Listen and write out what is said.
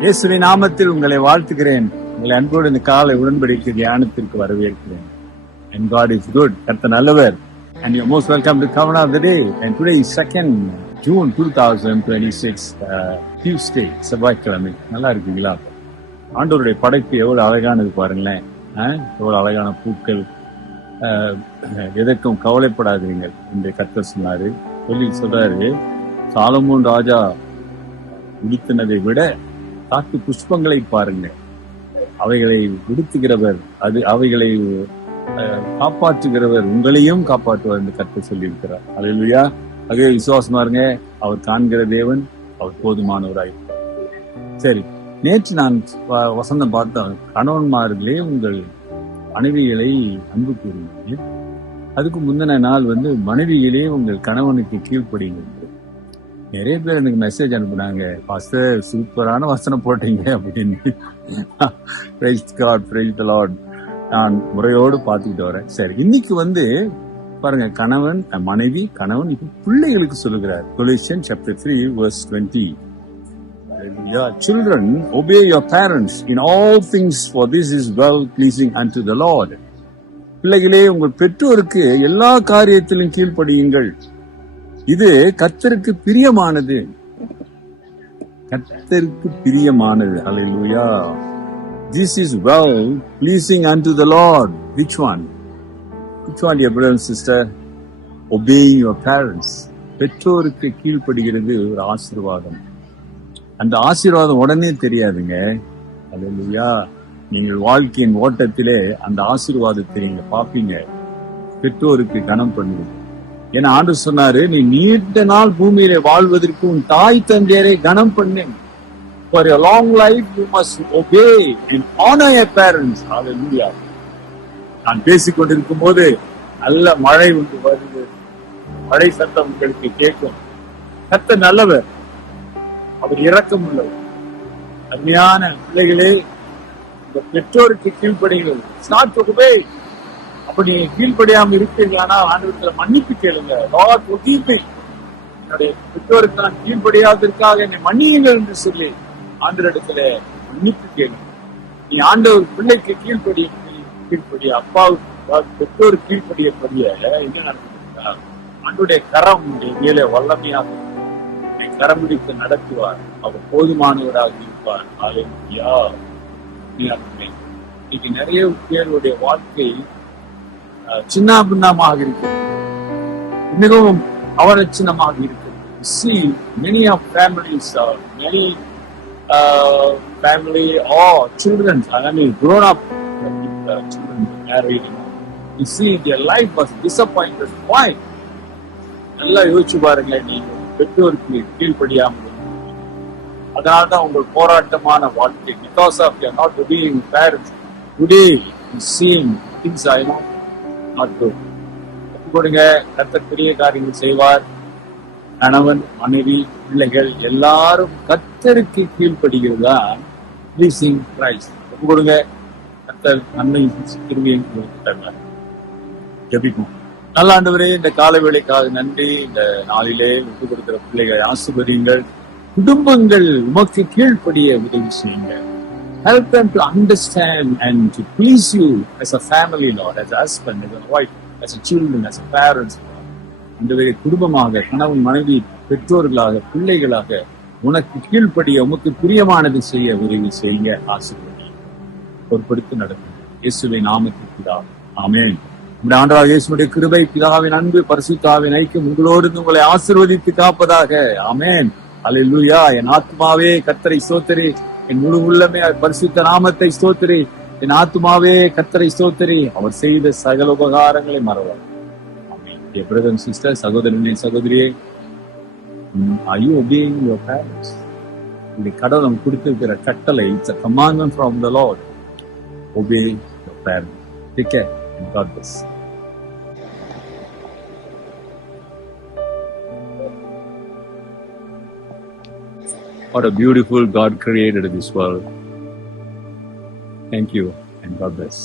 இயேசுவின் நாமத்தில் உங்களை வாழ்த்துகிறேன். உங்களை அன்போடு இந்த காலை உடன்படிக்கை தியானத்திற்கு வரவேற்கிறேன். And God is good. கர்த்தர் நல்லவர். And you're most welcome to Covenant of the Day. And today is 2nd June 2026, Tuesday, செவ்வாய்க்கிழமை. நல்லா இருக்கீங்களா? ஆண்டவருடைய படைப்பு எவ்வளவு அழகானது பாருங்களேன். எவ்வளவு அழகான பூக்கள். எதற்கும் கவலைப்படாதீர்கள் என்று கர்த்தர் சொன்னாரு. சொல்றாரு, சாலமோன் ராஜா உடுத்தினதை விட காட்டு புஷ்பங்களை பாருங்க, அவைகளை விடுத்துகிறவர், அவைகளை காப்பாற்றுகிறவர் உங்களையும் காப்பாற்றுவார் என்று கர்த்தர் சொல்லியிருக்கிறார். அல்லேலூயா. அதே விசுவாசமா இருங்க. அவர் காண்கிற தேவன், அவர் போதுமானவராய். சரி, நேற்று நான் வசந்தம் பார்த்தேன், கணவன்மார்களே உங்கள் மனைவிகளை அன்பு கூறுங்கள். அதுக்கு முந்தின நாள் மனைவிகளே உங்கள் கணவனுக்கு கீழ்ப்படிங்க. நிறைய பேர் எனக்கு மெசேஜ் அனுப்புனாங்க, பாஸ்டர் சூப்பரான வசனம் போட்டீங்க அப்படின்னு. Praise God, praise the Lord. நான் முறையோடு பார்த்துக்கிட்டு வரேன். சரி, இன்னைக்கு பாருங்க, கணவன் மனைவி, கணவன் இப்ப பிள்ளைகளுக்கு சொல்லுகிறார். Colossians chapter 3 verse 20. Children, obey your parents in all things, for this is well pleasing unto the Lord. பிள்ளைகளே, உங்கள் பெற்றோருக்கு எல்லா காரியத்திலும் கீழ்ப்படியுங்கள், இது கர்த்தருக்கு பிரியமானது. கர்த்தருக்கு பிரியமானது. ஹல்லேலூயா. This is well pleasing unto the Lord. Which one? Which one, dear brother and sister? Obeying your parents. பெற்றோருக்கு கீழ்ப்படுகிறது ஒரு ஆசீர்வாதம். அந்த ஆசீர்வாதம் உடனே தெரியாதுங்க. ஹல்லேலூயா. நீங்கள் வாழ்க்கையின் ஓட்டத்திலே அந்த ஆசீர்வாதத்தை நீங்க பாப்பீங்க. பெற்றோருக்கு கனம் பண்ணுவது. ஏன்னா ஆண்டவர் சொன்னாரு, நீ நீண்ட நாள் பூமியில வாழ்வதற்கு உன் தாய் தந்தையரை கனம் பண்ணு. For a long life you must obey and honor your parents. Hallelujah. நான் பேசிக்கொண்டிருக்கும் போது நல்ல மழை வருது. மழை சத்தம் உங்களுக்கு கேட்கும். கர்த்தர் நல்லவர், அவர் இரக்கம் உள்ளவர். அருமையான பிள்ளைகளே, இந்த பெற்றோருக்கு கீழ்ப்படிங்கள். Start to obey. அப்படி கீழ்படியாம இருக்கீங்களா, ஆண்டவரத்துல மன்னிப்பு கேளுங்க. Lord forgive me. என்னுடைய பெற்றோருக்கு நான் கீழ்படியாததற்காக என்னை மன்னியுங்கள் என்று சொல்லி ஆண்டவரிடத்துல மன்னிப்பு கேளுங்க. நீ ஆண்டவர் பிள்ளைக்கு கீழ்படிய அப்பாவுக்கு பெற்றோர் கீழ்படியபடிய என்ன நடக்குதுன்னா, ஆண்டவருடைய கரம் மேலே வல்லமையாக கரம் பிடித்து நடத்துவார். அவர் போதுமானவராக இருப்பார். ஹல்லேலூயா. இன்னைக்கு நிறைய பேருடைய வாழ்க்கை சின்ன பின்னமாக இருக்கிறது, மிகவும் அவலட்சணமாக இருக்கிறது. See, many of families, many family or children, I mean grown up children married, you see their life was disappointed. Why? நல்லா யோசிச்சு பாருங்க. நீங்க பெற்றோருக்கு கீழ்படியாமல், அதனால்தான் உங்கள் போராட்டமான வாழ்க்கை. Because of your not obeying parents, today you see things I know கொடுங்க. கர்த்தர் பெரிய காரியங்கள் செய்வார். கணவன், மனைவி, பிள்ளைகள் எல்லாரும் கர்த்தருக்கு கீழ்ப்படுகிறதா ப்ளீசிங் கிரைஸ்ட். கொடுங்க. கர்த்தர் நன்மை கிருபையை தருவார். ஜெபிப்போம். நல்ல ஆண்டவரே, இந்த காலை வேளைக்காக நன்றி. இந்த நாளிலே விட்டு கொடுக்கிற பிள்ளைகளை ஆசீர்வதியுங்கள். குடும்பங்கள் உமக்கு கீழ்ப்படிய உதவி செய்யுங்க. Help them to understand and to please you as a family, Lord, as a husband, as a wife, as a children, as a parents. அந்தவரை குடும்பமாக, கணவன், மனைவி, பெற்றோர்களாக, பிள்ளைகளாக உனக்கு கீழ்ப்படிய உமக்கு பிரியமானது செய்ய உதவி செய்ய ஆசீர்வதி பொறுப்படுத்தி நடக்கும். இயேசுவின் நாமத்தில் பிதாவே, ஆமென். நம்முடைய ஆண்டவராகிய இயேசுவுடைய கிருபை, பிதாவின் அன்பு, பரிசுத்தாவின் ஐக்கியம் உங்களோடு உங்களை ஆசீர்வதித்து காப்பதாக. ஆமென். அல்லேலூயா. என் ஆத்மாவே கர்த்தரை ஸ்தோத்திரி, என் முழு உள்ளமே பரிசுத்த நாமத்தை ஸ்தோத்திரி. என் ஆத்மாவே கர்த்தரை ஸ்தோத்திரி, அவர் செய்த சகல உபகாரங்களை மறவார். Dear brothers and sisters, சகோதரனே, சகோதரியே, are you obeying your parents? இந்த கடவுள் கொடுத்திருக்கிற கட்டளை, it's a commandment from the Lord. Obey your parents. Take care and God bless. What a beautiful God created this world. Thank you and God bless.